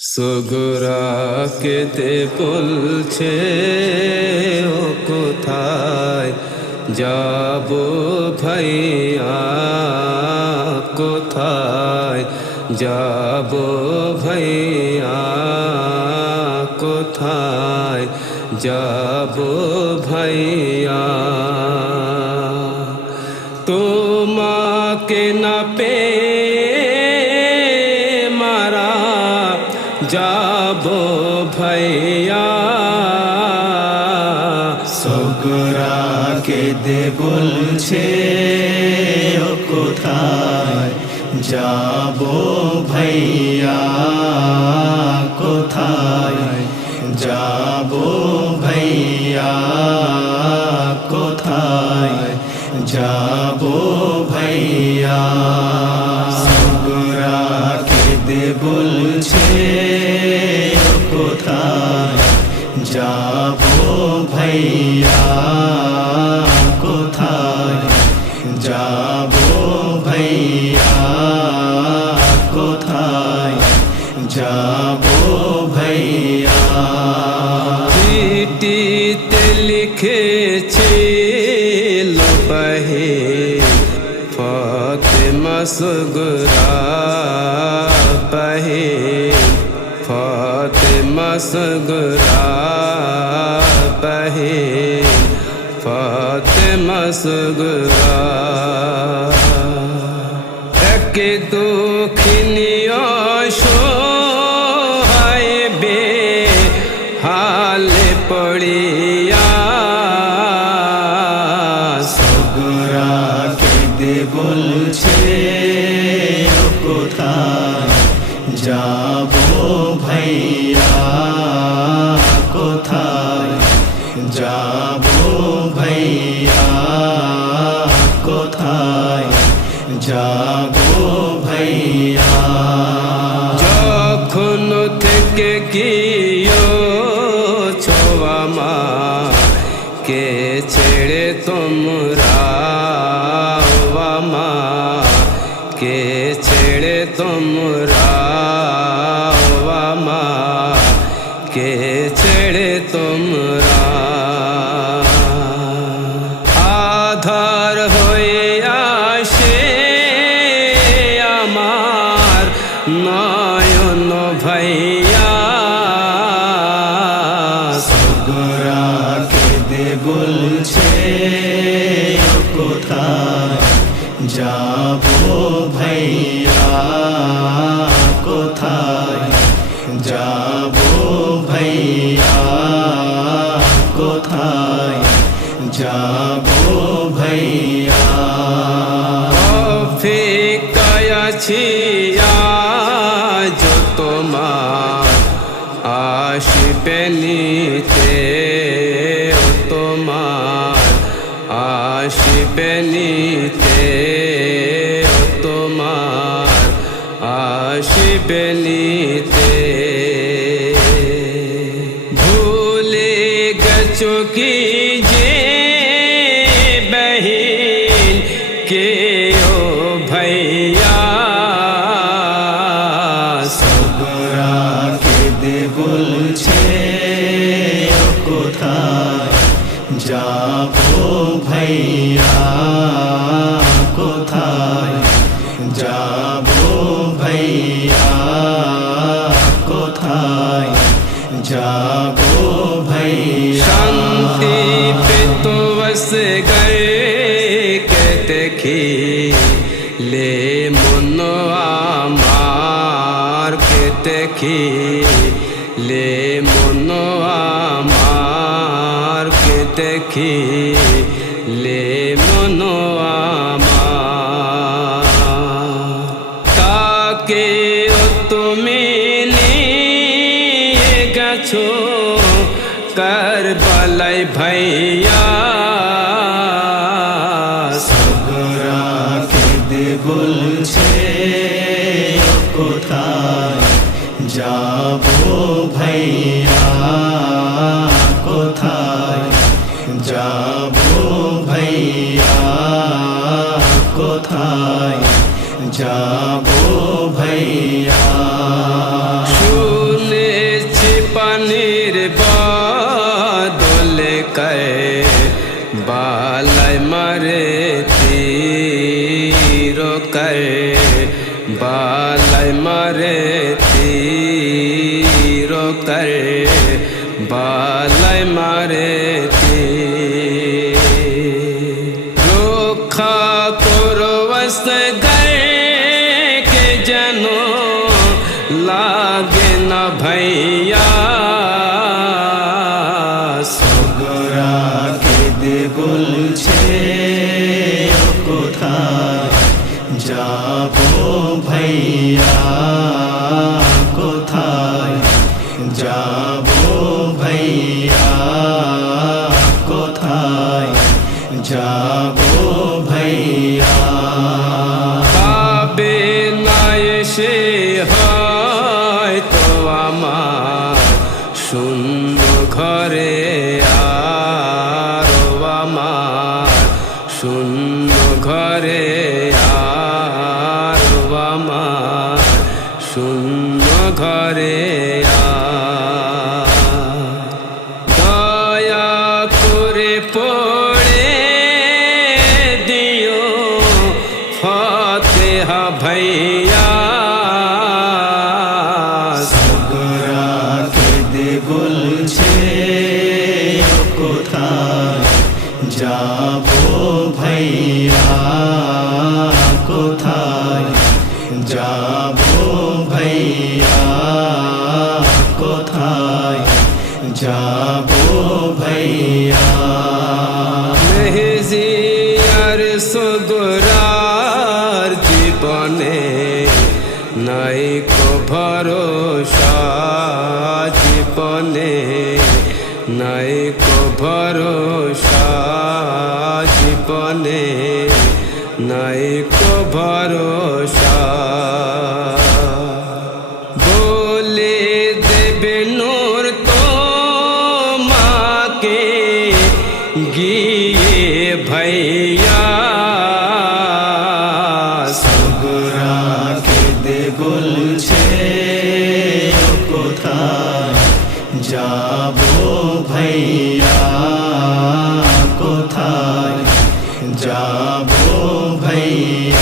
সুগরা কেঁদে বলছে, ও কোথায় যাব ভাইয়া, কোথায় যাব ভাইয়া, কোথায় যাব ভাইয়া। তোমাকে না পেয়ে মারা যাব ভাইয়া। সুগরা কেঁদে বলছে, ও কোথায় যাব ভাইয়া, কোথায় যাব ভাইয়া, কোথায় যাব ভাইয়া। সুগরা কেঁদে বলছে, ও কোথায় যাব ভাইয়া, কোথায় যাব ভাইয়া, কোথায় যাব ভাইয়া। চিঠিতে লিখেছিল বাহে ফাতেমা সুগরা, বাহে ফাতেমা সুগরা, বাহে ফাতেমা সুগরা। এক দুঃখিনী অসহায় বেহালে পড়িয়া। সুগরা কেঁদে বলছে, ও কোথায় যাব ভাইয়া, কোথায় যাব ভাইয়া, কোথায় যাব ভাইয়া। যখন থেকে গিয়েছো আমাকে ছেড়ে তোমরা, আমাকে ছেড়ে তোমরা, আমাকে ছেড়ে তোমরা। আধার হয়ে আসে আমার নয়ন ভাইয়া। সুগরা কেঁদে বলছে, ও কোথায় যাব ভাইয়া, কোথায় যাব ভাইয়া, কোথায় যাব ভাইয়া। অপেক্ষায় আছি আজ তোমার আসবে নিতে, ও তোমার আসবে নিতে, ও তোমার আসবে নিতে। ভুলে গেছো কি যে বহিন কে, ও ভাইয়া। সুগরা কেঁদে বলছে, ও কোথায় যাব ভাইয়া, কোথায় যাব ভাইয়া, কোথায় যাব ভাইয়া। শান্তি পেত বস গয়ে কে দেখি লে মন আমার, কে দেখি লে মন আমার, কে দেখি লে মন আমার। তাকে ও তুমি নিয়ে গেছো কারবালায় ভাইয়া। সুগরা কেঁদে বলছে, ও কোথায় যাব ভাইয়া, কোথায় যাব ভাইয়া, কোথায় যাবো ভাইয়া শুনেছি পানির বদলে কয় বালাই মারে তীর কয় বালাই মারে তীর কয় বালাই মারে তীর রক্ষা করো আসগর কে যেন লাগে না ভাইয়া সগরা কেঁদে বলছে কোথায় যাবো ভাইয়া কোথায় যাবো ভাইয়া কোথায় যাবো ভাইয়া পাবে না এসে হয়তো আমার শূন্য ঘরে আর আমার শূন্য ঘরে আর আমার শূন্য ঘরে দয়া করে পড়ে দিও ফাতিহা ভাইয়া সগরা কেঁদে বলছে কোথায় যাবো ভাইয়া কোথায় যাবো ভাইয়া কোথায় যাবো ভাইয়া মেহজিয়ার সগরার জীবনে নাই কো ভরসা জীবনে নাই কো ভরসা জীবনে নাই কো ভরসা বলে দেবে নূর তোমাকে গিয়ে ভাইয়া সগরা কেঁদে বলছে কোথায় যাবো ভাইয়া কোথায় যাবো ভাইয়া